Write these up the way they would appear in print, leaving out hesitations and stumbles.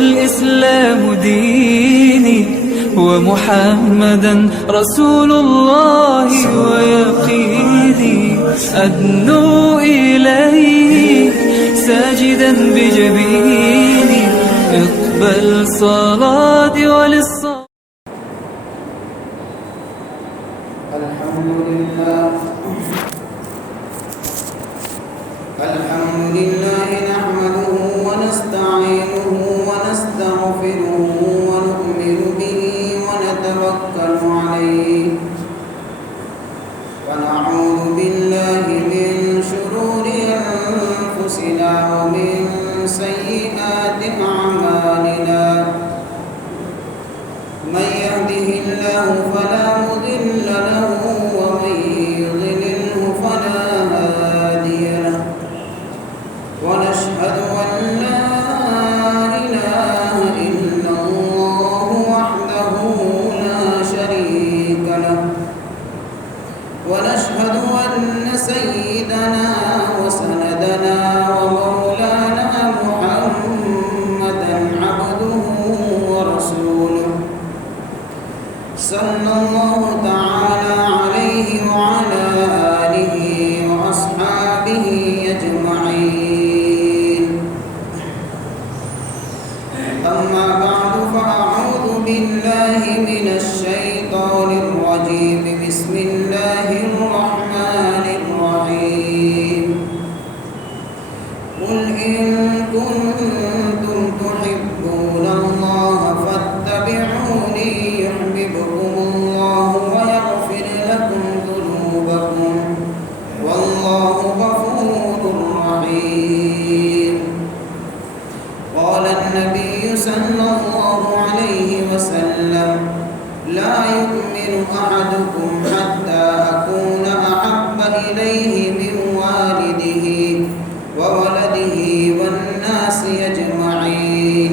والإسلام ديني ومحمدا رسول الله ويقيني أدنو إليه ساجدا بجبيني اقبل صلاتي وللصلاة. الحمد لله نحمده ونستعينه ونستغفره ونؤمن به ونتوكل عليه ونعوذ بالله من شرور أنفسنا ومن سيئات أعمالنا من يهده الله فلا مضل له ومن يضلله فلا هادي له ونشهد أن لا إله إلا الله وحده لا شريك له ونشهد أن سيدنا وسندنا ومولانا محمدا عبده ورسوله صلى الله تعالى عليه وعلى آله وأصحابه أجمعين. أما بعد فأعوذ بالله من الشيطان الرجيم. بسم الله الرحمن الرحيم. قل إن كنتم تحبون الله فاتبعوني يحببكم الله ويغفر لكم ذنوبكم والله غفور رحيم. قال النبي صلى الله عليه وسلم لا يؤمن أحدكم حتى أكون أحب إليه من والده وولده والناس أجمعين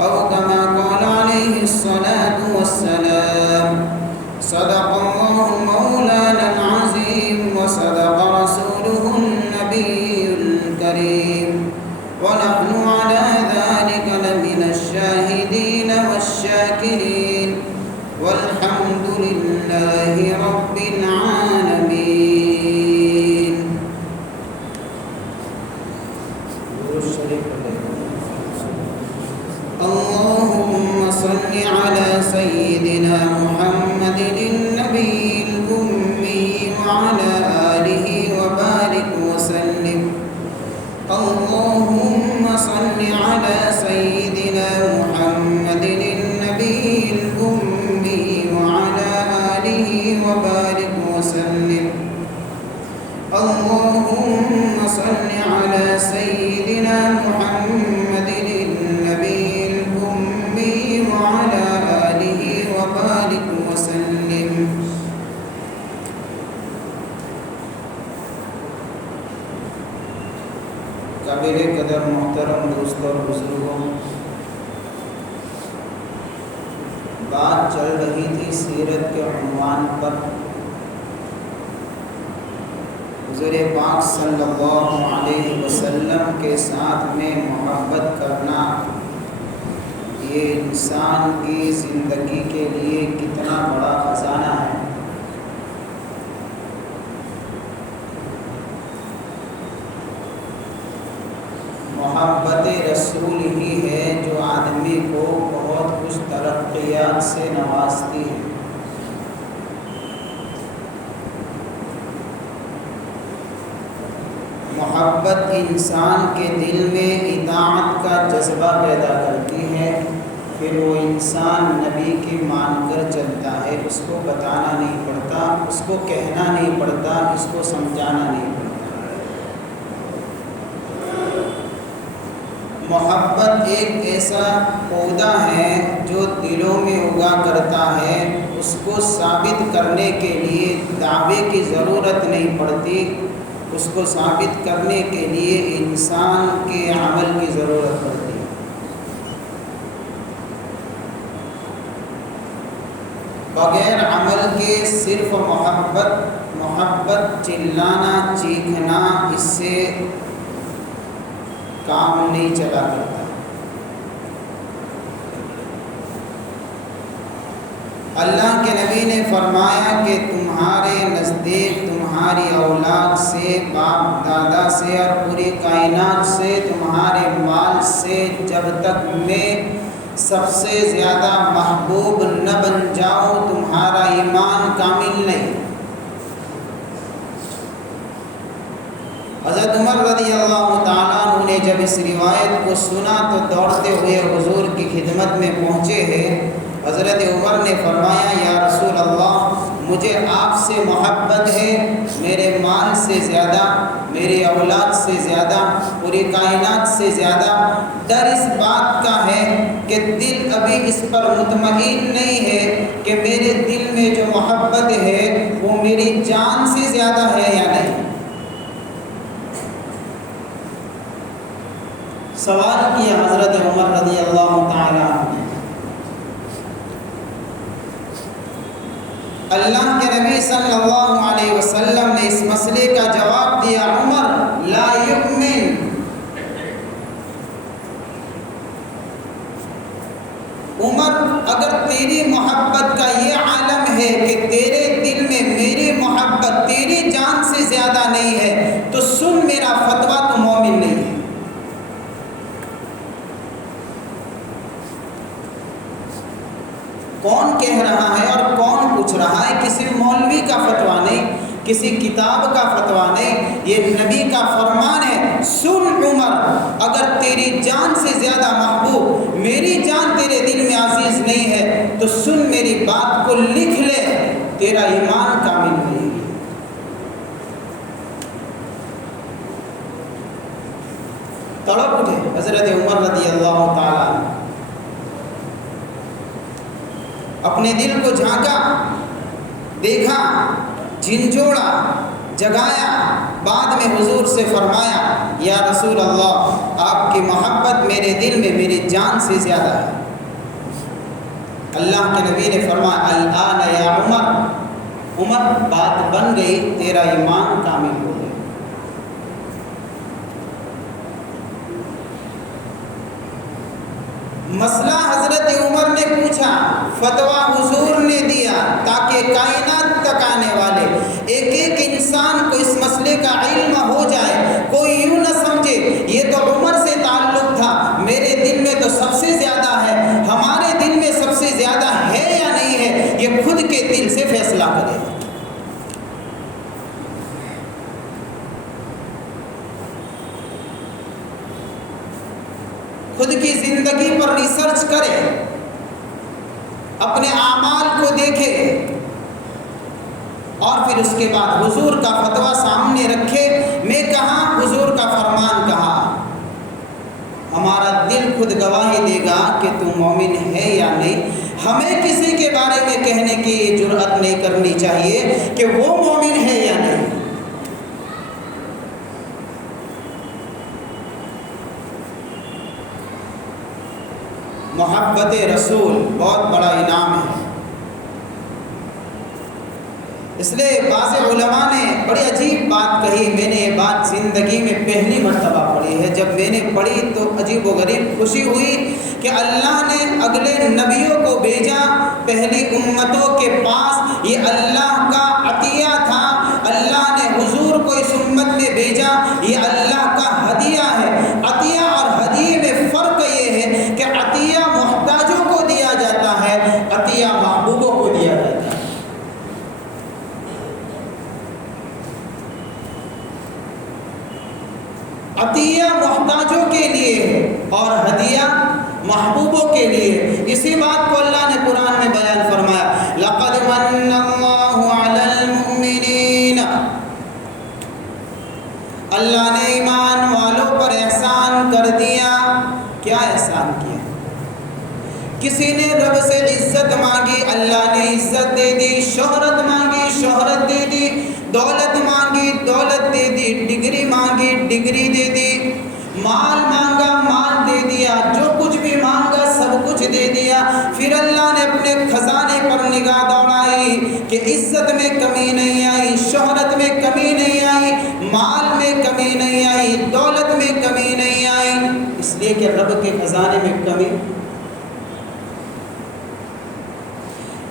أو كما قال عليه الصلاة والسلام. صدق الله مولانا العظيم وصدق رسوله النبي الكريم ونحن على ذلك لمن الشاهدين والشاكرين والحمد لله رب العالمين. اللهم صل على سيدنا محمد النبي الأمي وعلى آله وبارك وسلم. اللهم صل على سيدنا محمد النبي الأمي وعلى آله وبارك وسلم. اللهم صل على سيدنا محمد النبي الأمي وعلى آله وبارك وسلم. قابل قدر محترم دوستوں اور بزرگوں، بات چل رہی تھی سیرت کے عنوان پر. حضور پاک صلی اللہ علیہ وسلم کے ساتھ میں محبت کرنا یہ انسان کی زندگی کے لیے کتنا بڑا خزانہ ہے. محبت رسول ہی ہے جو آدمی کو بہت کچھ ترقیات سے نوازتی ہے. محبت انسان کے دل میں اطاعت کا جذبہ پیدا کرتی ہے. پھر وہ انسان نبی کی مان کر چلتا ہے. اس کو بتانا نہیں پڑتا، اس کو کہنا نہیں پڑتا، اس کو سمجھانا نہیں پڑتا. محبت ایک ایسا پودا ہے جو دلوں میں اگا کرتا ہے. اس کو ثابت کرنے کے لیے دعوے کی ضرورت نہیں پڑتی، اس کو ثابت کرنے کے لیے انسان کے عمل کی ضرورت پڑتی ہے. بغیر عمل کے صرف محبت چلانا چیخنا اس سے کام نہیں چلا کرتا. اللہ کے نبی نے فرمایا کہ تمہارے نزدیک تمہاری اولاد سے، باپ دادا سے اور پوری کائنات سے، تمہارے مال سے جب تک میں سب سے زیادہ محبوب نہ بن جاؤں تمہارا ایمان کامل نہیں۔ حضرت عمر رضی اللہ تعالیٰ عنہ نے جب اس روایت کو سنا تو دوڑتے ہوئے حضور کی خدمت میں پہنچے ہیں۔ حضرت عمر نے فرمایا یا رسول اللہ، مجھے آپ سے محبت ہے، میرے مال سے زیادہ، میری اولاد سے زیادہ، پوری کائنات سے زیادہ۔ ڈر اس بات کا ہے کہ دل ابھی اس پر مطمئن نہیں ہے کہ میرے دل میں جو محبت ہے وہ میری جان سے زیادہ ہے یا نہیں۔ سوال کیا حضرت عمر رضی اللہ تعالیٰ عنہ۔ اللہ کے نبی صلی اللہ علیہ وسلم نے اس مسئلے کا جواب دیا، عمر لا یؤمن، عمر اگر تیری محبت کا یہ عالم ہے کہ تیرے دل میں میری محبت تیری جان سے زیادہ نہیں ہے تو سن میرا فتویٰ، تو مومن نہیں ہے۔ کون کہہ رہا ہے اور کون پوچھ رہا ہے؟ کسی مولوی کا فتویٰ نہیں، کسی کتاب کا فتویٰ نہیں، یہ نبی کا فرمان ہے۔ سن عمر، اگر تیری جان سے زیادہ محبوب میری جان تیرے دل میں عزیز نہیں ہے تو سن میری بات کو لکھ لے، تیرا ایمان کامل نہیں ہے۔ تڑپ اٹھے حضرت عمر رضی اللہ تعالیٰ عنہ، اپنے دل کو جھانکا، دیکھا، جھنجھوڑا، جگایا، بعد میں حضور سے فرمایا یا رسول اللہ، آپ کی محبت میرے دل میں میری جان سے زیادہ ہے۔ اللہ کے نبی نے فرمایا الآن یا عمر، عمر بات بن گئی، تیرا ایمان کامل ہو گیا۔ مسئلہ حضرت عمر نے پوچھا، فتویٰ حضور نے دیا تاکہ کائنات تک آنے والے ایک ایک انسان کو اس مسئلے کا علم ہو جائے، کوئی یوں نہ سمجھے یہ تو عمر سے تعلق تھا، میرے دل میں تو سب سے زیادہ ہے۔ ہمارے دل میں سب سے زیادہ ہے یا نہیں ہے یہ خود کے دل سے فیصلہ کرے۔ خود کی زندگی پر ریسرچ کرے، اپنے اعمال کو دیکھے اور پھر اس کے بعد حضور کا فتویٰ سامنے رکھے، میں کہاں، حضور کا فرمان کہاں، ہمارا دل خود گواہی دے گا کہ تو مومن ہے یا نہیں۔ ہمیں کسی کے بارے میں کہنے کی جرأت نہیں کرنی چاہیے کہ وہ مومن ہے یا نہیں۔ محبت رسول بہت بڑا انعام ہے، اس لیے بعض علماء نے بڑی عجیب بات کہی، میں نے یہ بات زندگی میں پہلی مرتبہ پڑھی ہے۔ جب میں نے پڑھی تو عجیب و غریب خوشی ہوئی کہ اللہ نے اگلے نبیوں کو بھیجا پہلی امتوں کے پاس، یہ اللہ کا عطیہ تھا، اللہ نے حضور کو اس امت میں بھیجا، یہ اللہ کا ہدیہ ہے۔ عطیہ اور ہدیے میں فرق یہ ہے کہ عطیہ محتاجوں کو دیا جاتا ہے، عطیہ محبوبوں کو دیا جاتا ہے۔ عطیہ محتاجوں کے لیے اور ہدیہ محبوبوں کے لیے۔ اسی بات کو اللہ نے قرآن میں بیان فرمایا، لَقَدْ مَنَّ اللَّهُ عَلَى الْمُؤْمِنِينَ، اللہ نے ایمان والوں پر احسان کر دیا۔ کیا احسان کیا؟ کسی نے رب سے عزت مانگی، اللہ نے عزت دے دی، شہرت مانگی، شہرت دے دی، دولت مانگی، دولت دے دی، ڈگری مانگی، ڈگری دے دی، مال مانگا، مال دے دیا، جو کچھ بھی مانگا سب کچھ دے دیا۔ پھر اللہ نے اپنے خزانے پر نگاہ دوڑائی کہ عزت میں کمی نہیں آئی، شہرت میں کمی نہیں آئی، مال میں کمی نہیں آئی، دولت میں کمی نہیں آئی، اس لیے کہ رب کے خزانے میں کمی۔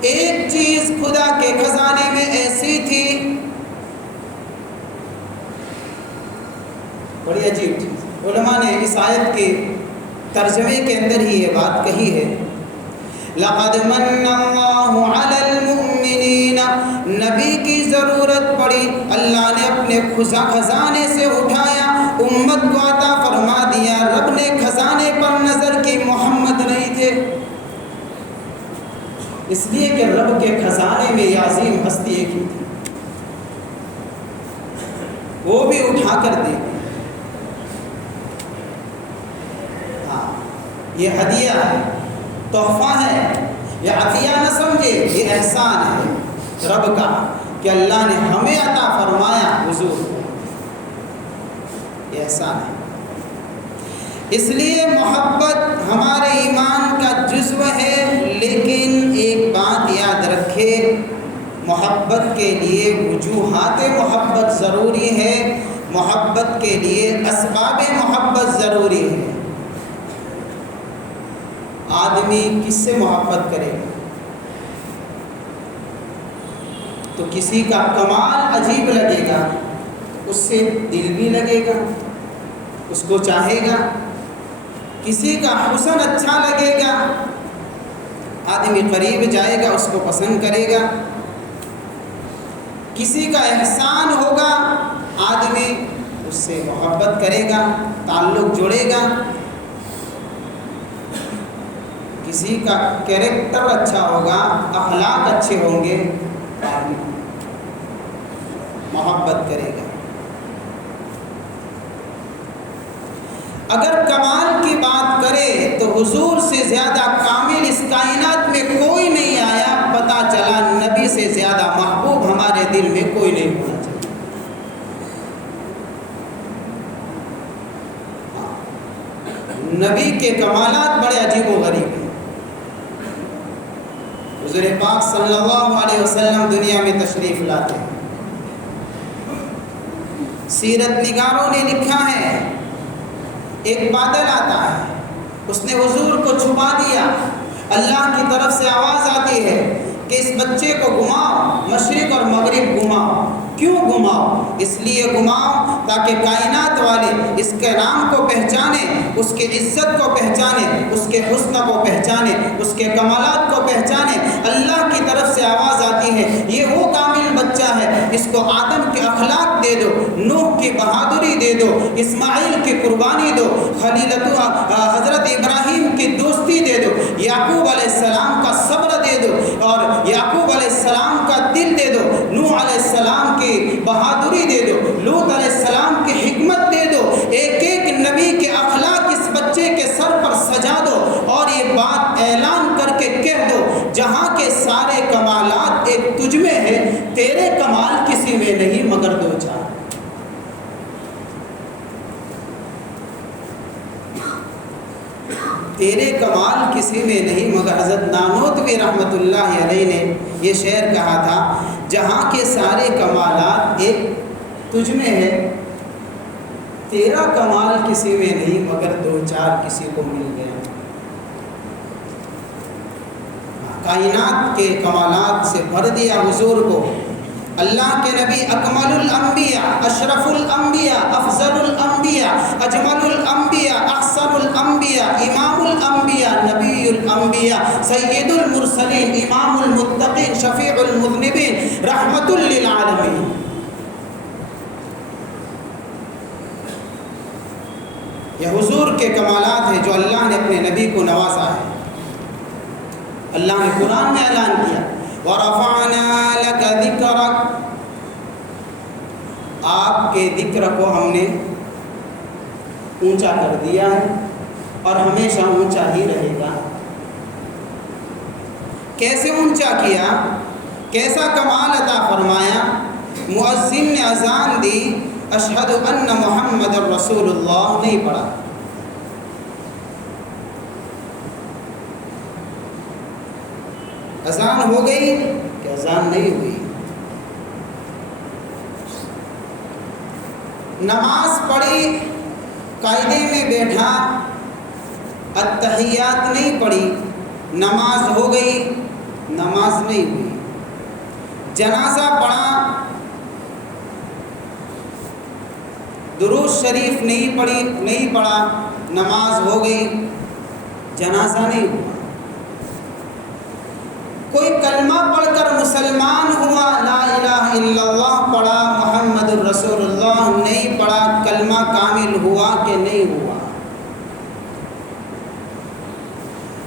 ایک چیز خدا کے خزانے میں ایسی تھی، بڑی عجیب چیز، علماء نے اس آیت کے ترجمے کے اندر ہی یہ بات کہی ہے، لَقَدْ مَنَّ اللَّهُ عَلَى الْمُؤْمِنِينَ، نبی کی ضرورت پڑی، اللہ نے اپنے خزانے سے اٹھایا، امت کو عطا فرما دیا۔ رب نے خزانے پر نظر کی، محمد نہیں تھے، اس لیے کہ رب کے خزانے میں یہ عظیم ہستی ایک ہی تھی، وہ بھی اٹھا کر دی۔ ہاں، یہ ہدیہ ہے، تحفہ ہے، یہ عطیہ نہ سمجھے، یہ احسان ہے رب کا کہ اللہ نے ہمیں عطا فرمایا حضور کو، یہ احسان ہے۔ اس لیے محبت ہمارے ایمان کا جزو ہے، لیکن ایک بات یاد رکھے، محبت کے لیے وجوہات محبت ضروری ہے، محبت کے لیے اسباب محبت ضروری ہے۔ آدمی کس سے محبت کرے گا؟ تو کسی کا کمال عجیب لگے گا، اس سے دل بھی لگے گا، اس کو چاہے گا۔ کسی کا حسن اچھا لگے گا، آدمی قریب جائے گا، اس کو پسند کرے گا۔ کسی کا احسان ہوگا، آدمی اس سے محبت کرے گا، تعلق جوڑے گا۔ کسی کا کیریکٹر اچھا ہوگا، اخلاق اچھے ہوں گے، آدمی محبت کرے گا۔ اگر کمال کی بات کرے تو حضور سے زیادہ کامل اس کائنات میں کوئی نہیں آیا، پتہ چلا نبی سے زیادہ محبوب ہمارے دل میں کوئی نہیں ہونا چاہیے۔ نبی کے کمالات بڑے عجیب و غریب ہیں۔ حضور پاک صلی اللہ علیہ وسلم دنیا میں تشریف لاتے ہیں، سیرت نگاروں نے لکھا ہے ایک بادل آتا ہے، اس نے حضور کو چھپا دیا، اللہ کی طرف سے آواز آتی ہے کہ اس بچے کو گھماؤ، مشرق اور مغرب گھماؤ۔ کیوں گھماؤ؟ اس لیے گھماؤ تاکہ کائنات والے اس کے نام کو پہچانیں، اس کے عزت کو پہچانیں، اس کے حسن کو پہچانیں، اس کے کمالات کو پہچانیں۔ اللہ کی طرف سے آواز آتی ہے، یہ وہ کامل بچہ ہے، اس کو آدم کے اخلاق دے دو، نوح کی بہادری دے دو، اسماعیل کی قربانی دو، حضرت ابراہیم کی دوستی دے دو، یعقوب علیہ السلام کا صبر دے دو، اور یعقوب علیہ السلام کا دل دے دو، نوح علیہ السلام کی بہادری دے دو، لوط علیہ السلام کی حکمت دے دو۔ ایک ایک نبی کے اخلاق اس بچے کے سر پر سجا دو، اور یہ بات اعلان کر کے کہہ دو، جہاں کے سارے کمالات ایک تجھ میں ہے، تیرے کمال کسی میں نہیں مگر دو چار۔ تیرے کمال کسی میں نہیں مگر، حضرت نانوتوی رحمۃ اللہ علیہ نے یہ شعر کہا تھا، جہاں کے سارے کمالات ایک تجھ میں ہے، تیرا کمال کسی میں نہیں مگر دو چار کسی کو مل گیا۔ کائنات کے کمالات سے بھر دیا حضور کو۔ اللہ کے نبی اکمل الانبیاء، اشرف الانبیاء، افضل الانبیاء، اجمل الانبیاء، احسن الانبیاء، امام الانبیاء، نبی الانبیاء، سید المرسلین، امام المتقین، شفیع المذنبین، رحمت للعالمین۔ یہ حضور کے کمالات ہیں جو اللہ نے اپنے نبی کو نوازا ہے۔ اللہ نے قرآن میں اعلان کیا، وَرَفَعْنَا لَكَ ذِكْرَكَ، آپ کے ذکر کو ہم نے اونچا کر دیا ہے اور ہمیشہ اونچا ہی رہے گا۔ کیسے اونچا کیا؟ کیسا کمال عطا فرمایا؟ مؤذن نے اذان دی، اشہد ان محمد رسول اللہ نہیں پڑھا، اذان ہو گئی کہ اذان نہیں ہوئی، نماز پڑھی، قاعدے میں بیٹھا، التحیات نہیں پڑھی، نماز ہو گئی، نماز نہیں ہوئی۔ جنازہ پڑھا، درود شریف نہیں پڑھا، نماز ہو گئی، جنازہ نہیں ہوا۔ کوئی کلمہ پڑھ کر مسلمان ہوا، لا الہ الا اللہ پڑھا، محمد الرسول اللہ نہیں پڑھا، کلمہ کامل ہوا کہ نہیں ہوا؟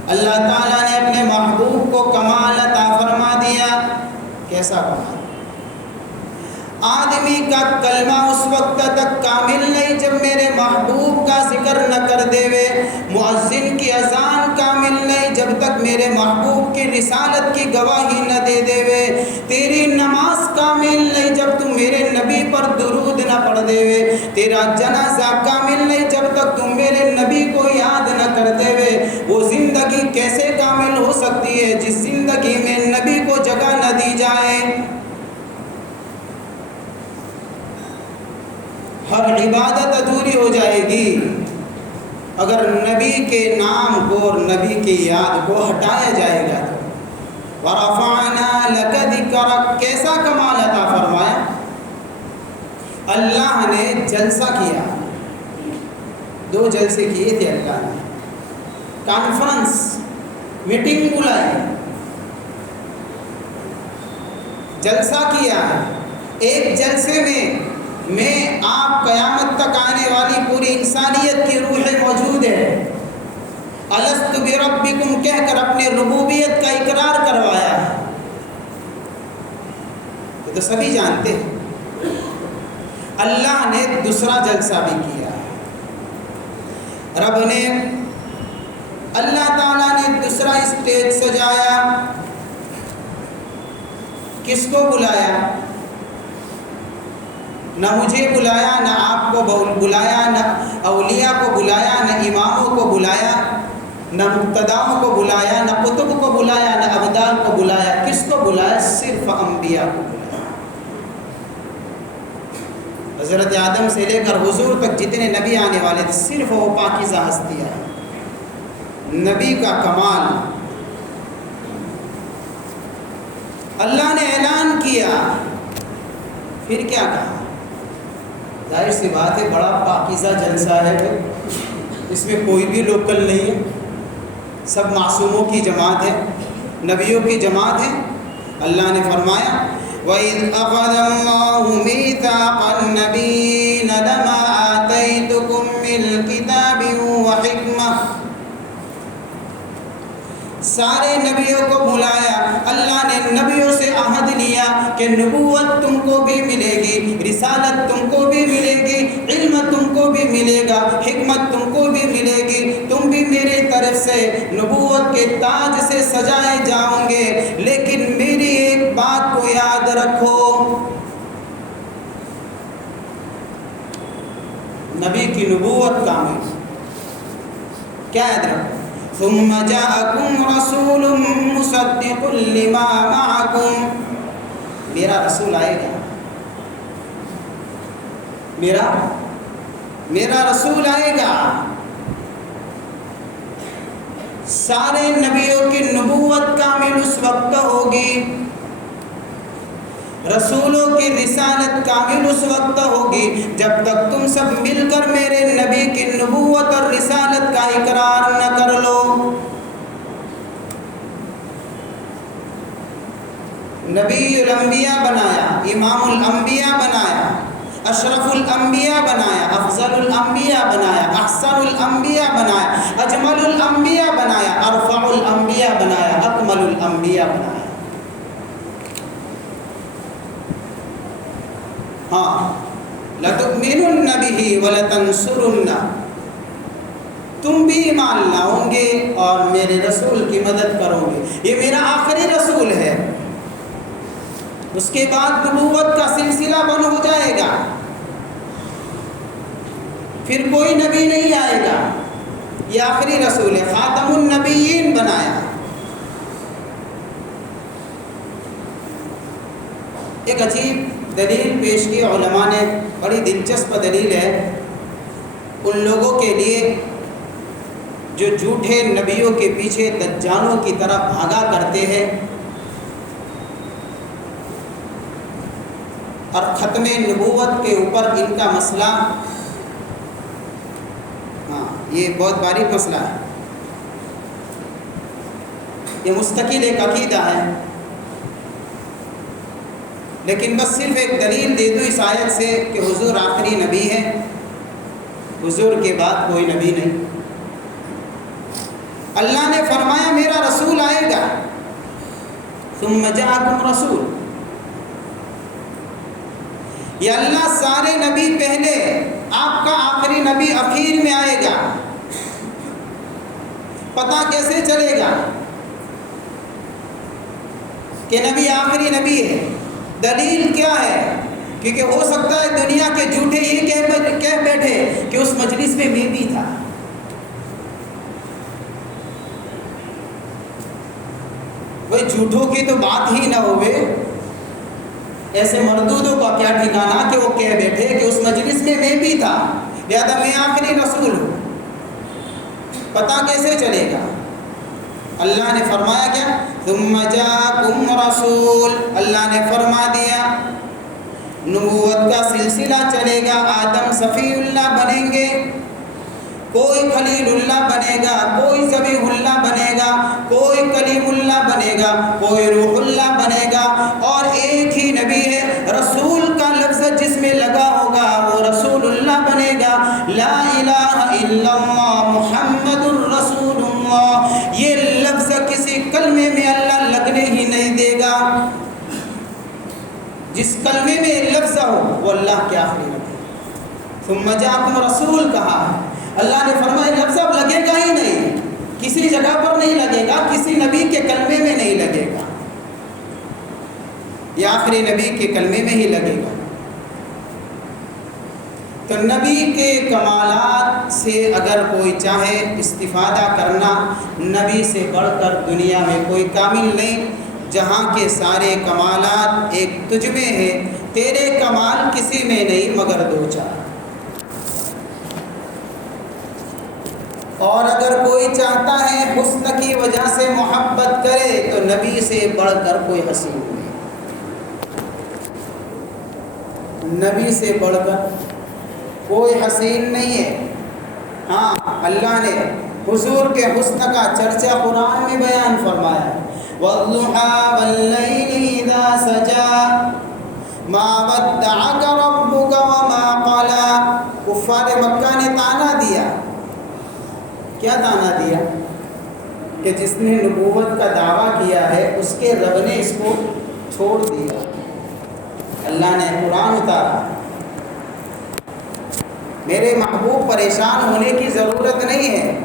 اللہ تعالیٰ نے اپنے محبوب کو کمال عطا فرما دیا۔ کیسا کمال؟ آدمی کا کلمہ اس وقت تک کامل نہیں جب میرے محبوب کا ذکر نہ کر دیوے، مؤذن کی اذان کامل نہیں جب تک میرے محبوب کی رسالت کی گواہی نہ دے دیوے، تیری نماز کامل نہیں جب تم میرے نبی پر درود نہ پڑھ دیوے، تیرا جنازہ کامل نہیں جب تک تم میرے نبی کو یاد نہ کر دیوے۔ وہ زندگی کیسے کامل ہو سکتی ہے جس زندگی میں نبی کو جگہ نہ دی جائے؟ ہر عبادت ادھوری ہو جائے گی اگر نبی کے نام کو اور نبی کی یاد کو ہٹایا جائے گا تو۔ وَرَفَعْنَا لَكَ ذِكْرَكَ، کیسا کمال عطا فرمایا؟ اللہ نے جلسہ کیا، 2 جلسے کیے تھے اللہ نے، کانفرنس میٹنگ بلائی، جلسہ کیا۔ ایک جلسے میں آپ قیامت تک آنے والی پوری انسانیت کی روحیں موجود ہے۔ الست بربکم کہہ کر اپنے ربوبیت کا اقرار کروایا، یہ تو سبھی جانتے ہیں۔ اللہ نے دوسرا جلسہ بھی کیا، رب نے، اللہ تعالیٰ نے دوسرا اسٹیج سجایا۔ کس کو بلایا؟ نہ مجھے بلایا، نہ آپ کو بلایا، نہ اولیاء کو بلایا، نہ اماموں کو بلایا، نہ مقتداؤں کو بلایا، نہ قطب کو بلایا، نہ ابدال کو بلایا۔ کس کو بلایا؟ صرف انبیاء کو بلایا۔ حضرت آدم سے لے کر حضور تک جتنے نبی آنے والے تھے صرف وہ پاکیزہ ہستیاں، نبی کا کمال۔ اللہ نے اعلان کیا، پھر کیا کہا؟ ظاہر سی بات ہے، بڑا پاکیزہ جلسہ ہے، اس میں کوئی بھی لوکل نہیں ہے، سب معصوموں کی جماعت ہے، نبیوں کی جماعت ہے۔ اللہ نے فرمایا وَإِذْ أَخَذَ اللَّهُ مِيثَاقَ النَّبِيِّينَ لَمَا آتَيْتُكُم مِّن كِتَابٍ وَحِكْمَةٍ، سارے نبیوں کو بلایا۔ اللہ نے نبیوں سے عہد لیا کہ نبوت تم کو بھی ملے گی، رسالت تم کو بھی ملے گی، علم تم کو بھی ملے گا، حکمت تم کو بھی ملے گی، تم بھی میری طرف سے نبوت کے تاج سے سجائے جاؤ گے، لیکن میری ایک بات کو یاد رکھو، نبی کی نبوت کامل، کیا یاد رکھو؟ ثم جاءكم رسول مصدق لما معكم، میرا رسول آئے گا، میرا رسول آئے گا۔ سارے نبیوں کی نبوت کامل اس وقت ہوگی، رسولوں کی رسالت کامل اس وقت ہوگی جب تک تم سب مل کر میرے نبی کی نبوت اور رسالت کا اقرار نہ کر لو۔ نبی الانبیاء بنایا، امام الانبیاء بنایا، اشرف الانبیاء بنایا، افضل الانبیاء بنایا، احسن الانبیاء بنایا، اجمل الانبیاء بنایا، ارفع الانبیاء بنایا، اکمل الانبیاء بنایا۔ ہاں، لَتُؤْمِنُنَّ بِهِ وَلَتَنْصُرُنَّ، تم بھی ایمان لاؤ گے اور میرے رسول کی مدد کرو گے۔ یہ میرا آخری رسول ہے، اس کے بعد نبوت کا سلسلہ بند ہو جائے گا، پھر کوئی نبی نہیں آئے گا، یہ آخری رسول ہے، خاتم النبیین بنایا۔ ایک عجیب دلیل پیش کی علماء نے، بڑی دلچسپ دلیل ہے ان لوگوں کے لیے جو جھوٹے نبیوں کے پیچھے دجالوں کی طرح بھاگا کرتے ہیں۔ اور ختم نبوت کے اوپر ان کا مسئلہ، ہاں یہ بہت باریک مسئلہ ہے، یہ مستقل ایک عقیدہ ہے، لیکن بس صرف ایک دلیل دے دو اس آیت سے کہ حضور آخری نبی ہے، حضور کے بعد کوئی نبی نہیں۔ اللہ نے فرمایا میرا رسول آئے گا، ثم جاءکم رسول، یہ اللہ سارے نبی پہلے، آپ کا آخری نبی اخیر میں آئے گا۔ پتہ کیسے چلے گا کہ نبی آخری نبی ہے؟ دلیل کیا ہے؟ کیونکہ ہو سکتا ہے دنیا کے جھوٹے یہ کہہ بیٹھے کہ اس مجلس میں بھی تھا۔ وہ جھوٹوں کی تو بات ہی نہ ہوئے، ایسے مردودوں کا کیا ٹھکانہ کہ وہ کہہ بیٹھے کہ اس مجلس میں بھی تھا، لہذا میں آخری رسول ہوں۔ پتہ کیسے چلے گا؟ اللہ نے فرمایا کیا؟ ثم جاءکم رسول، اللہ نے فرما دیا نبوت کا سلسلہ چلے گا، آدم صفی اللہ بنیں گے، کوئی خلیل اللہ بنے گا، کوئی ذبیح اللہ بنے گا، کوئی کلیم اللہ بنے گا، کوئی روح اللہ بنے گا، اور ایک ہی نبی ہے، رسول کا لفظ جس میں لگا ہوگا وہ رسول اللہ بنے گا۔ لا الہ الا اللہ محمد الرسول اللہ، یہ لفظ کسی کلمے میں اللہ لگنے ہی نہیں دے گا۔ جس کلمے میں لفظ ہو وہ اللہ کے آخری نبی۔ ثم جاءکم رسول کہا ہے، اللہ نے فرمایا لفظ اب لگے گا ہی نہیں، کسی جگہ پر نہیں لگے گا، کسی نبی کے کلمے میں نہیں لگے گا، یہ آخری نبی کے کلمے میں ہی لگے گا۔ تو نبی کے کمالات سے اگر کوئی چاہے استفادہ کرنا، نبی سے بڑھ کر دنیا میں کوئی کامل نہیں، جہاں کے سارے کمالات ایک تجھ میں ہے، تیرے کمال کسی میں نہیں مگر دو چار۔ اور اگر کوئی چاہتا ہے حسن کی وجہ سے محبت کرے تو نبی سے بڑھ کر کوئی حسین نہیں، نبی سے بڑھ کر کوئی حسین نہیں ہے۔ ہاں اللہ نے حضور کے حسن کا چرچا قرآن میں بیان فرمایا، وَالضُّحَىٰ وَاللَّيْلِ إِذَا سَجَىٰ مَا وَدَّعَكَ رَبُّكَ وَمَا قَلَىٰ۔ کفار مکہ نے طعنہ دیا، کیا طعنہ دیا؟ کہ جس نے نبوت کا دعویٰ کیا ہے اس کے رب نے اس کو چھوڑ دیا۔ اللہ نے قرآن اتارا، میرے محبوب پریشان ہونے کی ضرورت نہیں ہے،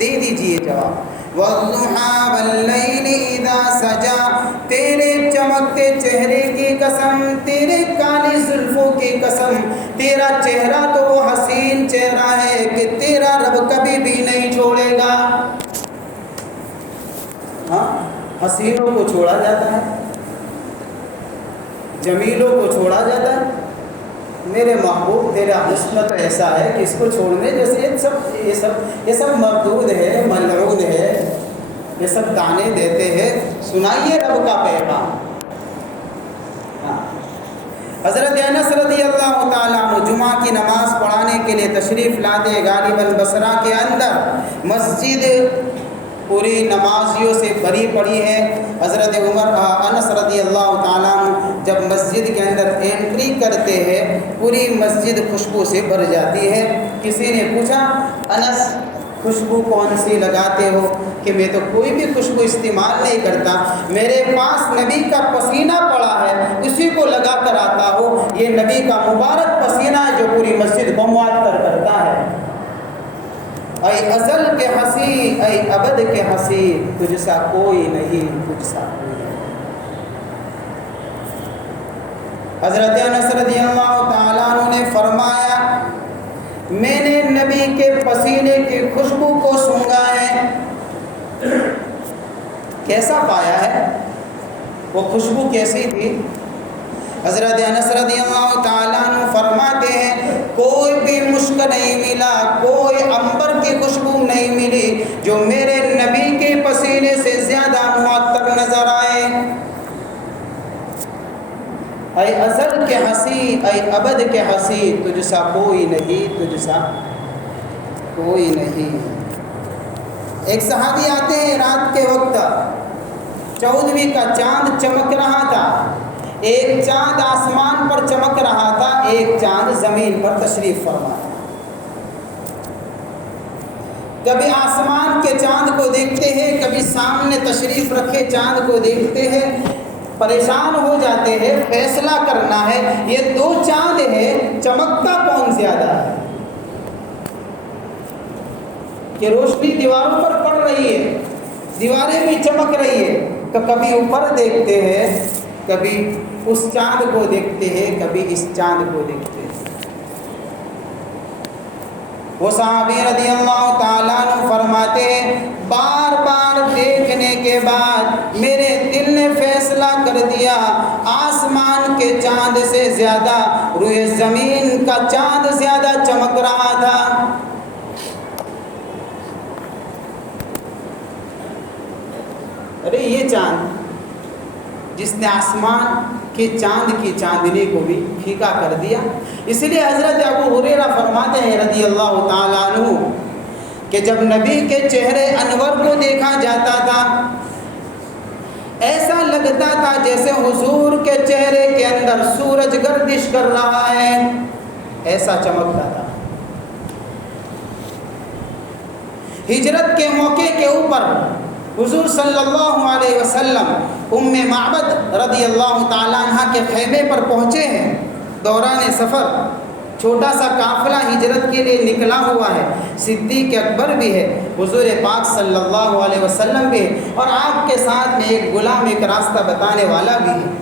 دے دیجئے جواب۔ وَالضُّحَىٰ وَاللَّيْلِ إِذَا سَجَىٰ، تیرے چمکتے چہرے کی قسم، تیرے کالی زلفوں کی قسم، تیرا چہرہ تو وہ حسین چہرہ ہے کہ تیرا رب کبھی بھی نہیں چھوڑے گا۔ ہاں حسینوں کو چھوڑا جاتا ہے، جمیلوں کو چھوڑا جاتا ہے، میرے محبوب تیرا حسن تو ایسا ہے کہ اس کو چھوڑنے جیسے یہ سب مردود ہے، ملعون ہے، یہ سب دانے دیتے ہیں، سنائیے رب کا پیغام۔ حضرت انس رضی اللہ تعالیٰ عنہ جمعہ کی نماز پڑھانے کے لیے تشریف لاتے، غالباً بصرہ کے اندر مسجد پوری نمازیوں سے بھری پڑی ہے۔ حضرت انس رضی اللہ تعالیٰ عنہ جب مسجد کے اندر انٹری کرتے ہیں پوری مسجد خوشبو سے بھر جاتی ہے۔ کسی نے پوچھا انس خوشبو کون سی لگاتے ہو؟ کہ میں تو کوئی بھی خوشبو استعمال نہیں کرتا، میرے پاس نبی کا پسینہ پڑا ہے اسی کو لگا کر آتا ہوں، یہ نبی کا مبارک پسینہ ہے جو پوری مسجد کو معطر کرتا ہے۔ اے ازل کے ہنسی، اے ابد کے ہنسی، تجھ سا کوئی نہیں، تجھ سا کوئی نہیں۔ حضرت انس رضی اللہ تعالیٰ عنہ نے فرمایا میں نے نبی کے پسینے کی خوشبو کو سونگھا ہے، کیسا پایا ہے، وہ خوشبو کیسی تھی؟ حضرت انس رضی اللہ تعالیٰ عنہ فرماتے ہیں کوئی بھی مشک نہیں ملا، کوئی عنبر کی خوشبو نہیں ملی جو میرے نبی کے پسینے سے زیادہ معطر نظر آئے۔ اے اے ازل کے ہنسی، اے ابد کے ہنسی، تجھ سا کوئی نہیں، تجھ سا کوئی نہیں۔ ایک صحابی آتے ہیں رات کے وقت، 14ویں کا چاند چمک رہا تھا، ایک چاند آسمان پر چمک رہا تھا، ایک چاند زمین پر تشریف فرما تھا۔ کبھی آسمان کے چاند کو دیکھتے ہیں، کبھی سامنے تشریف رکھے چاند کو دیکھتے ہیں، پریشان ہو جاتے ہیں، فیصلہ کرنا ہے یہ دو چاند ہیں، چمکتا کون زیادہ ہے؟ کہ روشنی دیواروں پر پڑ رہی ہے، دیواریں بھی چمک رہی ہے، تو کبھی اوپر دیکھتے ہیں، کبھی اس چاند کو دیکھتے ہیں، کبھی اس چاند کو دیکھتے ہیں۔ وہ صحابی رضی اللہ تعالیٰ عنہ فرماتے ہیں بار بار دیکھنے کے بعد میرے دل نے فیصلہ کر دیا آسمان کے چاند سے زیادہ روئے زمین کا چاند زیادہ چمک رہا تھا۔ ارے یہ چاند جس نے آسمان کے چاند کی چاندنی کو بھی پھیکا کر دیا۔ اس لیے حضرت ابو ہریرہ فرماتے ہیں رضی اللہ تعالیٰ عنہ کہ جب نبی کے چہرے انور کو دیکھا جاتا تھا ایسا لگتا تھا جیسے حضور کے چہرے کے اندر سورج گردش کر رہا ہے، ایسا چمکتا تھا۔ ہجرت کے موقع کے اوپر حضور صلی اللہ علیہ وسلم ام معبد رضی اللہ تعالیٰ عنہ کے خیمے پر پہنچے ہیں۔ دوران سفر چھوٹا سا قافلہ ہجرت کے لیے نکلا ہوا ہے، صدیق اکبر بھی ہے، حضور پاک صلی اللہ علیہ وسلم بھی ہے، اور آپ کے ساتھ میں ایک غلام، ایک راستہ بتانے والا بھی ہے۔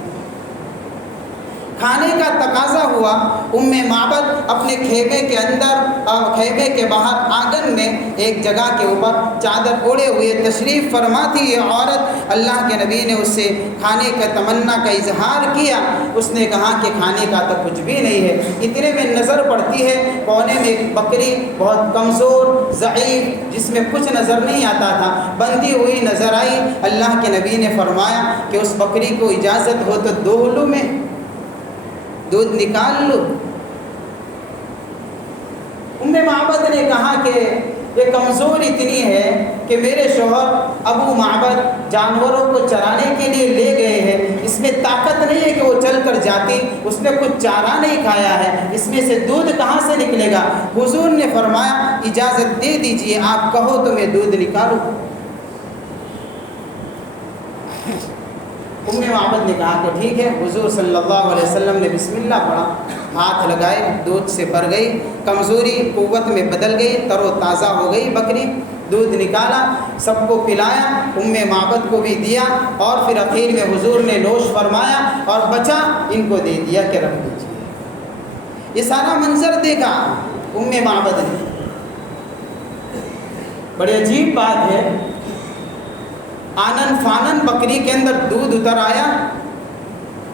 کھانے کا تقاضا ہوا، ام معبد اپنے خیمے کے اندر اور خیمے کے باہر آنگن میں ایک جگہ کے اوپر چادر اوڑے ہوئے تشریف فرما تھی۔ یہ عورت اللہ کے نبی نے اس سے کھانے کا تمنا کا اظہار کیا، اس نے کہا کہ کھانے کا تو کچھ بھی نہیں ہے۔ اتنے میں نظر پڑتی ہے کونے میں ایک بکری بہت کمزور ضعیف جس میں کچھ نظر نہیں آتا تھا، بندھی ہوئی نظر آئی۔ اللہ کے نبی نے فرمایا کہ اس بکری کو اجازت ہو تو دولو میں دودھ نکال لو۔ ام معبد نے کہا کہ یہ کمزور اتنی ہے کہ میرے شوہر ابو معبد جانوروں کو چرانے کے لیے لے گئے ہیں، اس میں طاقت نہیں ہے کہ وہ چل کر جاتی، اس نے کچھ چارہ نہیں کھایا ہے، اس میں سے دودھ کہاں سے نکلے گا؟ حضور نے فرمایا اجازت دے دیجئے، آپ کہو تو میں دودھ نکالوں۔ ام معبد نے کہا کہ ٹھیک ہے۔ حضور صلی اللہ علیہ وسلم نے بسم اللہ پڑھا، ہاتھ لگائے، دودھ سے بھر گئی، کمزوری قوت میں بدل گئی، تر و تازہ ہو گئی بکری، دودھ نکالا، سب کو پلایا، ام معبد کو بھی دیا، اور پھر اخیر میں حضور نے نوش فرمایا اور بچا ان کو دے دیا کہ رکھ دیجیے۔ یہ سارا منظر دیکھا ام معبد نے۔ بڑی عجیب بات ہے، آنن فانن بکری کے اندر دودھ اتر آیا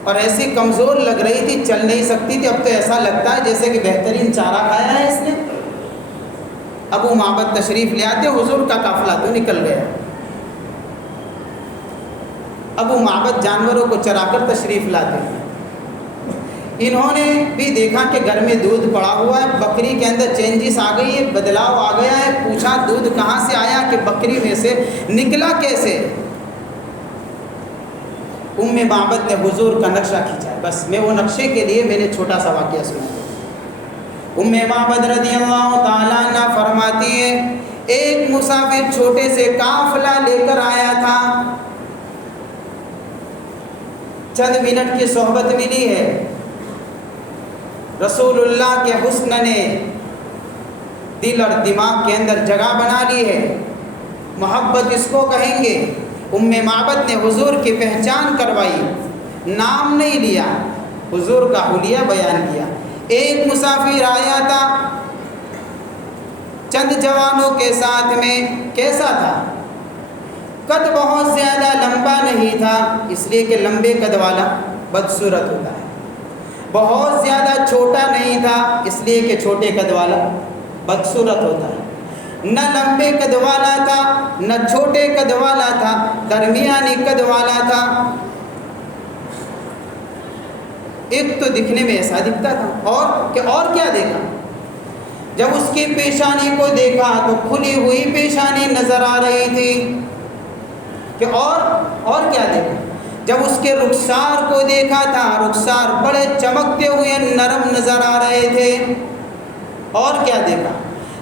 اور ایسی کمزور لگ رہی تھی، چل نہیں سکتی تھی، اب تو ایسا لگتا ہے جیسے کہ بہترین چارہ کھایا ہے اس نے۔ ابو معبد تشریف لے آتے، حضور کا قافلہ تو نکل گیا۔ ابو معبد جانوروں کو چرا کر تشریف لاتے ہیں، انہوں نے بھی دیکھا کہ گھر میں دودھ پڑا ہوا ہے، بکری کے اندر چینجز آ گئی ہے، بدلاؤ آ گیا ہے، پوچھا دودھ کہاں سے آیا کہ بکری میں سے نکلا کیسے؟ ام معبد نے حضور کا نقشہ کھینچا ہے، بس میں وہ نقشے کے لیے میں نے چھوٹا سا واقعہ سنا۔ ام معبد رضی اللہ تعالیٰ عنہ فرماتی ہے ایک مسافر چھوٹے سے قافلہ لے کر آیا تھا، چند منٹ کی صحبت ملی ہے، رسول اللہ کے حسن نے دل اور دماغ کے اندر جگہ بنا لی ہے، محبت اس کو کہیں گے۔ ام معبد نے حضور کی پہچان کروائی، نام نہیں لیا، حضور کا حلیہ بیان کیا۔ ایک مسافر آیا تھا چند جوانوں کے ساتھ میں، کیسا تھا؟ قد بہت زیادہ لمبا نہیں تھا، اس لیے کہ لمبے قد والا بدصورت ہوتا ہے، بہت زیادہ چھوٹا نہیں تھا، اس لیے کہ چھوٹے قد والا بدصورت ہوتا ہے، نہ لمبے قد والا تھا نہ چھوٹے قد والا تھا، درمیانی قد والا تھا۔ ایک تو دکھنے میں ایسا دکھتا تھا، اور کیا دیکھا؟ جب اس کی پیشانی کو دیکھا تو کھلی ہوئی پیشانی نظر آ رہی تھی کہ اور کیا دیکھا؟ جب اس کے رخسار کو دیکھا تھا، رخسار بڑے چمکتے ہوئے نرم نظر آ رہے تھے، اور کیا دیکھا؟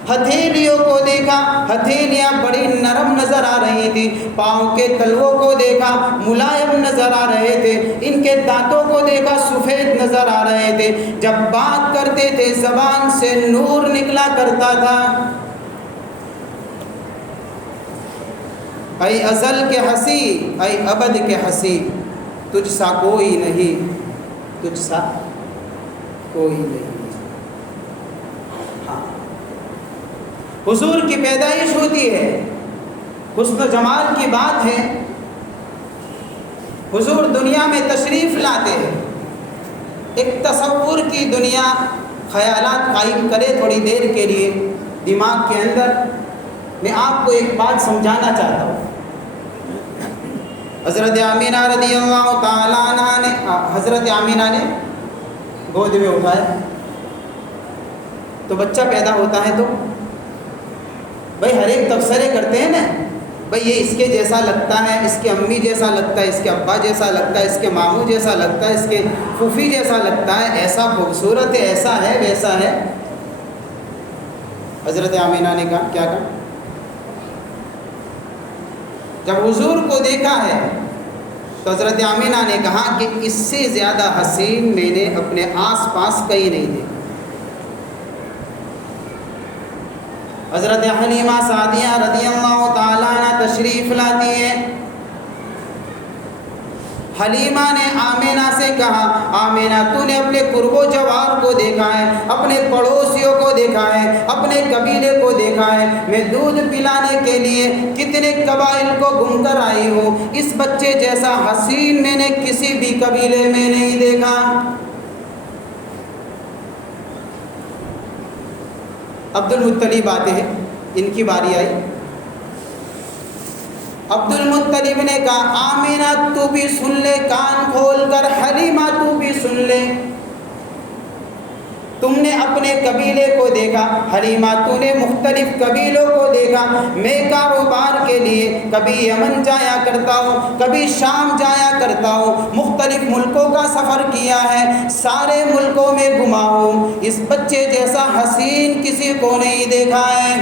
ہتھیلیوں کو دیکھا، ہتھیلیاں بڑی نرم نظر آ رہی تھی، پاؤں کے تلووں کو دیکھا ملائم نظر آ رہے تھے، ان کے دانتوں کو دیکھا سفید نظر آ رہے تھے، جب بات کرتے تھے زبان سے نور نکلا کرتا تھا۔ اے ازل کے ہنسی، اے ابد کے ہنسی، تجھ سا کوئی نہیں، تجھ سا کوئی نہیں۔ ہاں، حضور کی پیدائش ہوتی ہے، حسن و جمال کی بات ہے، حضور دنیا میں تشریف لاتے ہیں، ایک تصور کی دنیا خیالات قائم کرے تھوڑی دیر کے لیے دماغ کے اندر۔ میں آپ کو ایک بات سمجھانا چاہتا ہوں۔ حضرت آمینہ رضی اللہ تعالیٰ عنہ نے، حضرت آمینہ نے گود میں اٹھایا تو بچہ پیدا ہوتا ہے تو بھائی ہر ایک تبصرے کرتے ہیں نا، بھائی یہ اس کے جیسا لگتا ہے، اس کے امی جیسا لگتا ہے، اس کے ابا جیسا لگتا ہے، اس کے ماموں جیسا لگتا ہے، اس کے پھوپھی جیسا لگتا ہے، ایسا خوبصورت ہے، ایسا ہے، ویسا ہے۔ حضرت آمینہ نے کہا، کیا کہا؟ جب حضور کو دیکھا ہے تو حضرت آمینہ نے کہا کہ اس سے زیادہ حسین میں نے اپنے آس پاس کہیں نہیں دیکھا۔ حضرت حلیمہ سعدیہ رضی اللہ تعالیٰ عنہ تشریف لاتی ہیں۔ حلیمہ نے آمینہ سے کہا، آمینہ تو نے اپنے قرب و جوار کو دیکھا ہے، اپنے پڑوسیوں کو دیکھا ہے، اپنے قبیلے کو دیکھا ہے، میں دودھ پلانے کے لیے کتنے قبائل کو گھوم کر آئی ہوں، اس بچے جیسا حسین میں نے کسی بھی قبیلے میں نہیں دیکھا۔ عبد المطلب آتے ہیں، ان کی باری آئی۔ عبد المطلب نے کہا، آمینہ تو بھی سن لے کان کھول کر، حلیمہ تو بھی سن لے، تم نے اپنے قبیلے کو دیکھا، حلیمہ تو نے مختلف قبیلوں کو دیکھا، میں کاروبار کے لیے کبھی یمن جایا کرتا ہوں، کبھی شام جایا کرتا ہوں، مختلف ملکوں کا سفر کیا ہے، سارے ملکوں میں گھما ہوں، اس بچے جیسا حسین کسی کو نہیں دیکھا ہے۔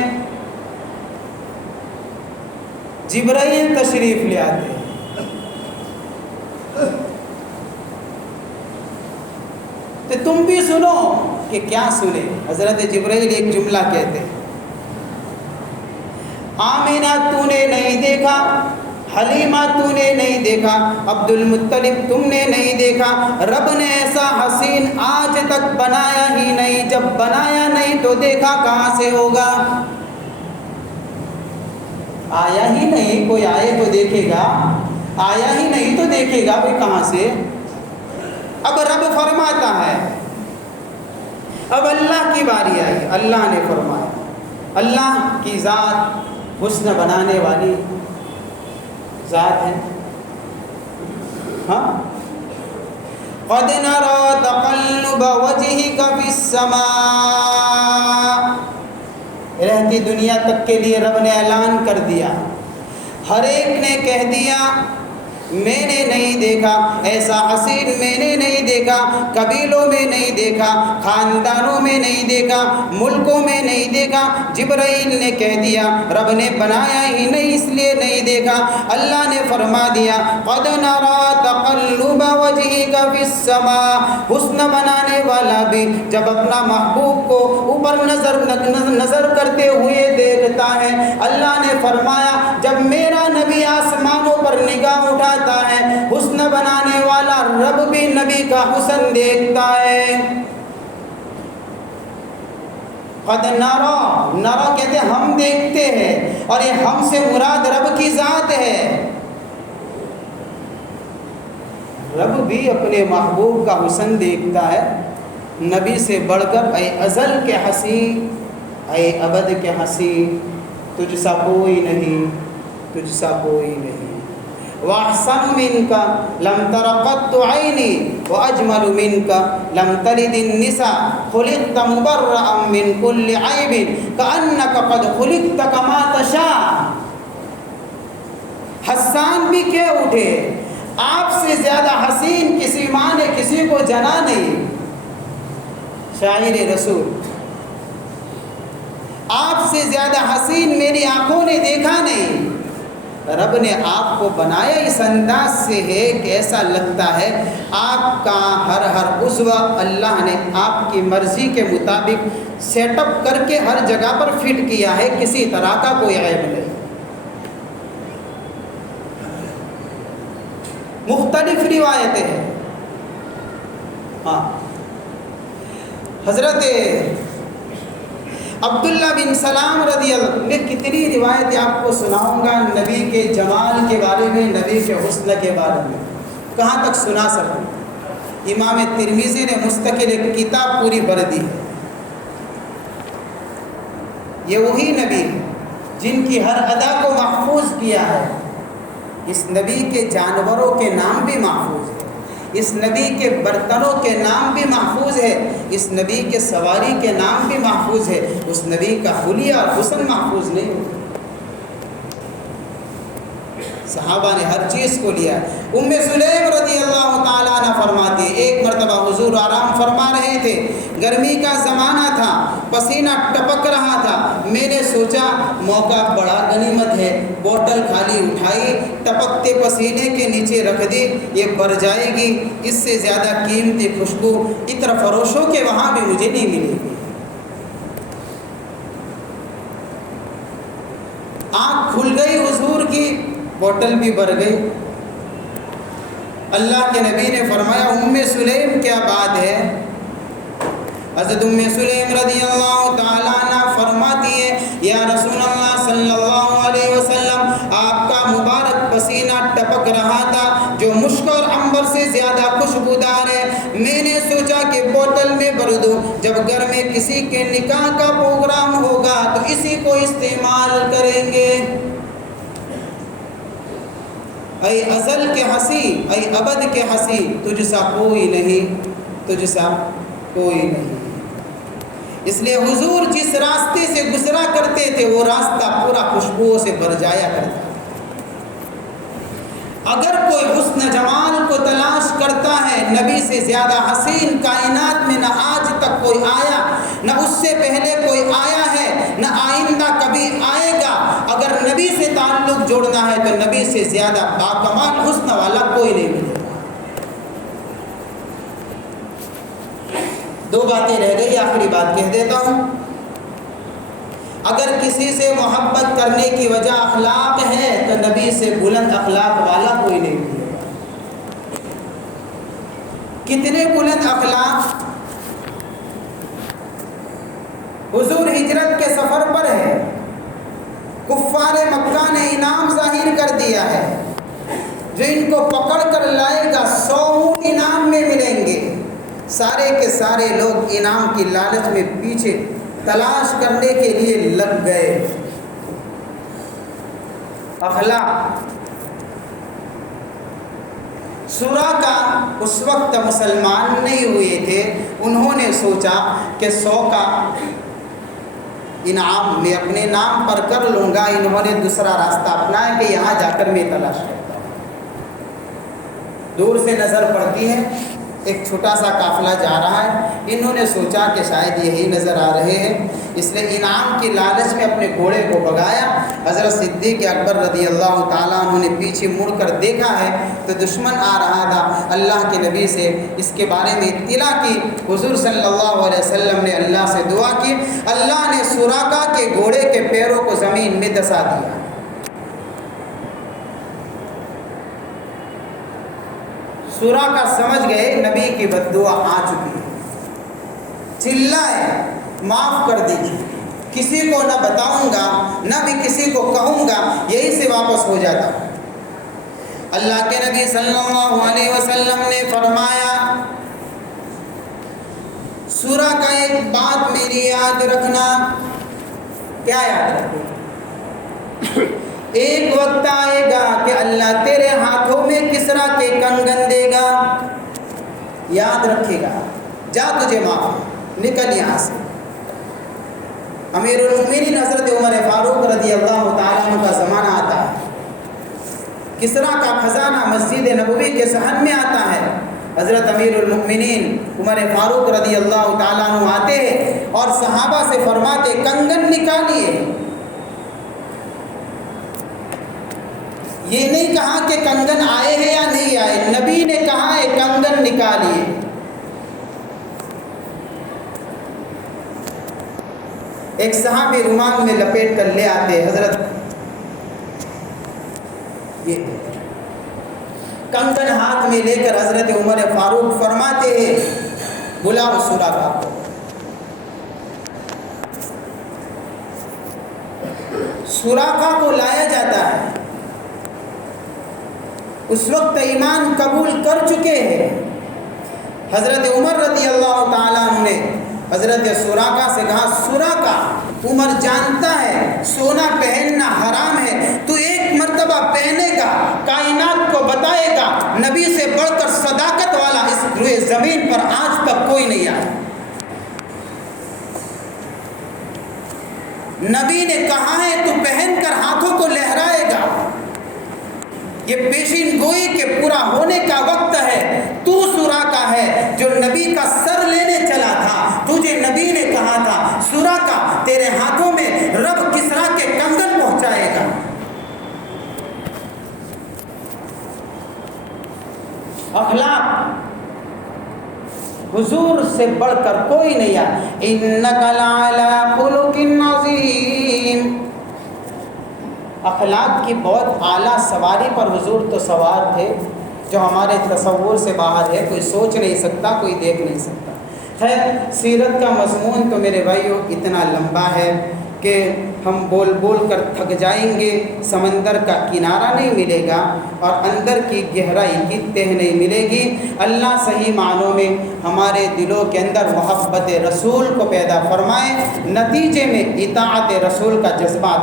جبرائیل تشریف لے آتے ہیں، تو تم بھی سنو کہ کیا سنے۔ حضرت جبرائیل ایک جملہ کہتے ہیں، آمینہ تو نے نہیں دیکھا، حلیمہ تو نے نہیں دیکھا، عبد المطلب تم نے نہیں دیکھا، رب نے ایسا حسین آج تک بنایا ہی نہیں، جب بنایا نہیں تو دیکھا کہاں سے ہوگا؟ آیا ہی نہیں، کوئی آئے تو دیکھے گا، آیا ہی نہیں تو دیکھے گا بھائی کہاں سے؟ اب رب فرماتا ہے، اب اللہ کی باری آئی، اللہ نے فرمایا، اللہ کی ذات حسن بنانے والی ذات ہے۔ ہاں، قد نرى تقلب وجهك في السماء، رہتی دنیا تک کے لیے رب نے اعلان کر دیا، ہر ایک نے کہہ دیا میں نے نہیں دیکھا ایسا حسین، میں نے نہیں دیکھا، قبیلوں میں نہیں دیکھا، خاندانوں میں نہیں دیکھا، ملکوں میں نہیں دیکھا۔ جبرائیل نے کہہ دیا رب نے بنایا ہی نہیں اس لیے نہیں دیکھا۔ اللہ نے فرما دیا قد نرى تقلب وجهك في السماء، حسن بنانے والا بھی جب اپنا محبوب کو اوپر نظر کرتے ہوئے دیکھتا ہے، اللہ نے فرمایا جب میرا نبی آسمانوں پر نگاہ اٹھاتا ہے، حسن بنانے والا رب بھی نبی کا حسن دیکھتا ہے۔ قد نرى کہتے ہیں ہم دیکھتے ہیں، اور یہ ہم سے مراد رب کی ذات ہے۔ رب بھی اپنے محبوب کا حسن دیکھتا ہے، نبی سے بڑھ کر اے ازل کے حسین، اے ابد کے حسین، تجھ سا کوئی نہیں، تجھ سا کوئی نہیں۔ وأحسن منك لم تر قط عيني وأجمل منك لم تلد النساء خلقت مبرأ من كل عيب كأنك قد خلقت كما تشاء. حسان بھی کہہ اٹھے آپ سے زیادہ حسین کسی ماں نے کسی کو جنا نہیں. شاعر رسول آپ سے زیادہ حسین میری آنکھوں نے دیکھا نہیں. رب نے آپ کو بنایا اس انداز سے ہے کہ ایسا لگتا ہے آپ کا ہر عضو اللہ نے آپ کی مرضی کے مطابق سیٹ اپ کر کے ہر جگہ پر فٹ کیا ہے, کسی طرح کا کوئی عیب نہیں. مختلف روایتیں ہیں. ہاں, حضرت عبداللہ بن سلام رضی اللہ, میں کتنی روایتیں آپ کو سناؤں گا نبی کے جمال کے بارے میں, نبی کے حسن کے بارے میں, کہاں تک سنا سکوں. امام ترمذی نے مستقل ایک کتاب پوری بھر دی ہے. یہ وہی نبی جن کی ہر ادا کو محفوظ کیا ہے. اس نبی کے جانوروں کے نام بھی محفوظ ہے, اس نبی کے برتنوں کے نام بھی محفوظ ہے, اس نبی کے سواری کے نام بھی محفوظ ہے. اس نبی کا حلیہ اور حسن محفوظ نہیں ہوتا. صحابہ نے ہر چیز کو لیا. ام سلیم رضی اللہ تعالیٰ عنہ فرماتی ہے, ایک مرتبہ حضور آرام فرما رہے تھے, گرمی کا زمانہ تھا, پسینہ ٹپک رہا تھا. میں نے سوچا موقع بڑا غنیمت ہے, بوتل خالی اٹھائی, ٹپکتے پسینے کے نیچے رکھ دی, یہ بھر جائے گی. اس سے زیادہ قیمتی خوشبو عطر فروشوں کے وہاں بھی مجھے نہیں ملے گی. آنکھ کھل گئی حضور کی, بوتل بھی بھر گئی. اللہ کے نبی نے فرمایا ام سلیم کیا بات ہے. حضرت ام سلیم رضی اللہ تعالیٰ عنہ فرماتی ہے یا رسول اللہ صلی اللہ علیہ وسلم, آپ کا مبارک پسینہ ٹپک رہا تھا جو مشک اور عنبر سے زیادہ خوشبودار ہے. میں نے سوچا کہ بوتل میں بھر دوں, جب گھر میں کسی کے نکاح کا پروگرام ہوگا تو اسی کو استعمال کریں گے. اے ازل کے ہنسی, اے ابد کے ہنسی, تجھ سا کوئی نہیں, تجھ سا کوئی نہیں. اس لیے حضور جس راستے سے گزرا کرتے تھے وہ راستہ پورا خوشبوؤں سے بھر جایا کرتا تھا. اگر کوئی حسن جمال کو تلاش کرتا ہے, نبی سے زیادہ حسین کائنات میں نہ آج تک کوئی آیا, نہ اس سے پہلے کوئی آیا ہے, نہ آئندہ کبھی آئے گا. اگر نبی سے تعلق جوڑنا ہے تو نبی سے زیادہ باکمال حسن والا کوئی نہیں ملے گا. دو باتیں رہ گئی, آخری بات کہہ دیتا ہوں. اگر کسی سے محبت کرنے کی وجہ اخلاق ہے تو نبی سے بلند اخلاق والا کوئی نہیں ملے گا. کتنے بلند اخلاق. حضور ہجرت کے سفر پر ہے, کفار مکہ نے انعام ظاہر کر دیا ہے, جو ان کو پکڑ کر لائے گا 100 اونٹ انعام میں ملیں گے. سارے کے سارے لوگ انعام کی لالچ میں پیچھے تلاش کرنے کے لیے لگ گئے. اخلاق. سراقہ اس وقت مسلمان نہیں ہوئے تھے, انہوں نے سوچا کہ 100 کا انعام میں اپنے نام پر کر لوں گا. انہوں نے دوسرا راستہ اپنایا کہ یہاں جا کر میں تلاش کرتا ہوں. دور سے نظر پڑتی ہے ایک چھوٹا سا قافلہ جا رہا ہے. انہوں نے سوچا کہ شاید یہی نظر آ رہے ہیں, اس لیے انعام کی لالچ میں اپنے گھوڑے کو بھگایا. حضرت صدیق اکبر رضی اللہ تعالیٰ عنہ نے پیچھے مڑ کر دیکھا ہے تو دشمن آ رہا تھا. اللہ کے نبی سے اس کے بارے میں اطلاع کی. حضور صلی اللہ علیہ وسلم نے اللہ سے دعا کی, اللہ نے سراقہ کے گھوڑے کے پیروں کو زمین میں دسا دیا. سراقہ سمجھ گئے نبی کی بددعا آ چکی ہے. چلائے معاف کر دیجیے, کسی کو نہ بتاؤں گا نہ بھی کسی کو کہوں گا, یہی سے واپس ہو جاتا. اللہ کے نبی صلی اللہ علیہ وسلم نے فرمایا سراقہ ایک بات میری یاد رکھنا. کیا یاد رکھو؟ ایک وقت آئے گا کہ اللہ تیرے ہاتھوں میں کسرا کے کنگن دے گا، یاد رکھے گا، جا تجھے معاف، نکل یہاں سے۔ امیر المؤمنین حضرت عمر فاروق رضی اللہ تعالیٰ عنہ کا زمانہ آتا ہے، کسرا کا خزانہ مسجد نبوی کے صحن میں آتا ہے۔ حضرت امیر المؤمنین عمر فاروق رضی اللہ تعالیٰ عنہ آتے ہیں اور صحابہ سے فرماتے کنگن نکالیے۔ یہ نہیں کہا کہ کنگن آئے ہیں یا نہیں آئے، نبی نے کہا ہے کنگن نکالیے۔ ایک صحابی رومال میں لپیٹ کر لے آتے، حضرت یہ کنگن ہاتھ میں لے کر حضرت عمر فاروق فرماتے ہیں بلاؤ سراقہ کو۔ سراقہ کو لایا جاتا ہے، اس وقت ایمان قبول کر چکے ہیں۔ حضرت عمر رضی اللہ تعالیٰ عنہ نے حضرت سراقہ سے کہا سراقہ عمر جانتا ہے سونا پہننا حرام ہے، تو ایک مرتبہ پہنے گا، کائنات کو بتائے گا نبی سے بڑھ کر صداقت والا اس روئے زمین پر آج تک کوئی نہیں آیا۔ نبی نے کہا ہے تو پہن کر ہاتھوں کو لہرائے گا، یہ پیشین گوئی کے پورا ہونے کا وقت ہے۔ تو سراقہ ہے جو نبی کا سر لینے چلا تھا، تجھے نبی نے کہا تھا سراقہ تیرے ہاتھوں میں رب کسرا کے کنگن پہنچائے گا۔ اخلاق حضور سے بڑھ کر کوئی نہیں ہے۔ انک لعلی خلق عظیم، اخلاق کی بہت اعلیٰ سواری پر حضور تو سوار تھے جو ہمارے تصور سے باہر ہے، کوئی سوچ نہیں سکتا، کوئی دیکھ نہیں سکتا۔ خیر سیرت کا مضمون تو میرے بھائیوں اتنا لمبا ہے کہ ہم بول بول کر تھک جائیں گے، سمندر کا کنارہ نہیں ملے گا اور اندر کی گہرائی کی تہ نہیں ملے گی۔ اللہ صحیح معنوں میں ہمارے دلوں کے اندر محبت رسول کو پیدا فرمائے، نتیجے میں اطاعت رسول کا جذبہ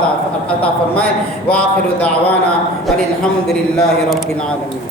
عطا فرمائے۔ وآخر دعوانا الحمد للہ رب العالمین۔